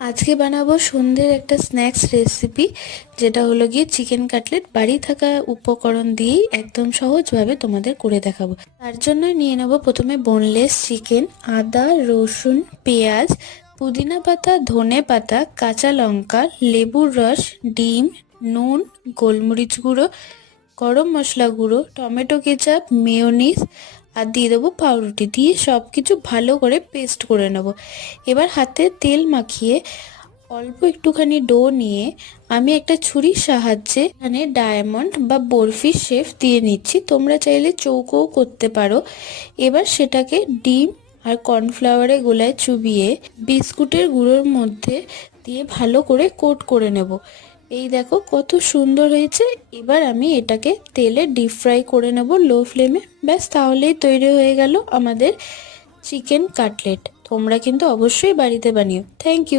আজকে বানাবো সন্ধ্যের একটা স্ন্যাক্স রেসিপি, যেটা হলো গিয়ে চিকেন কাটলেট। বাড়ি থাকা উপকরণ দিয়েই একদম সহজভাবে তোমাদের করে দেখাবো। তার জন্য নিয়ে নেব প্রথমে বোনলেস চিকেন, আদা, রসুন, পেঁয়াজ, পুদিনা পাতা, ধনে পাতা, কাঁচা লঙ্কা, লেবুর রস, ডিম, নুন, গোলমরিচ গুঁড়ো, গরম মশলা গুঁড়ো, টমেটো কেচাপ, মেয়োনিজ আর দিয়ে দেবো পাউরুটি। দিয়ে সব কিছু ভালো করে পেস্ট করে নেব। এবার হাতে তেল মাখিয়ে অল্প একটুখানি ডো নিয়ে আমি একটা ছুরির সাহায্যে এখানে ডায়মন্ড বা বরফি শেপ দিয়ে নিচ্ছি। তোমরা চাইলে চৌকোও করতে পারো। এবার সেটাকে ডিম আর কর্নফ্লাওয়ারে গোলায় চুবিয়ে বিস্কুটের গুঁড়োর মধ্যে দিয়ে ভালো করে কোট করে নেব। এই দেখো কত সুন্দর হয়েছে। এবার আমি এটাকে তেলে ডিপ ফ্রাই করে নেব লো ফ্লেমে। ব্যাস, তাহলেই তৈরি হয়ে গেল আমাদের চিকেন কাটলেট। তোমরা কিন্তু অবশ্যই বাড়িতে বানিও। Thank you.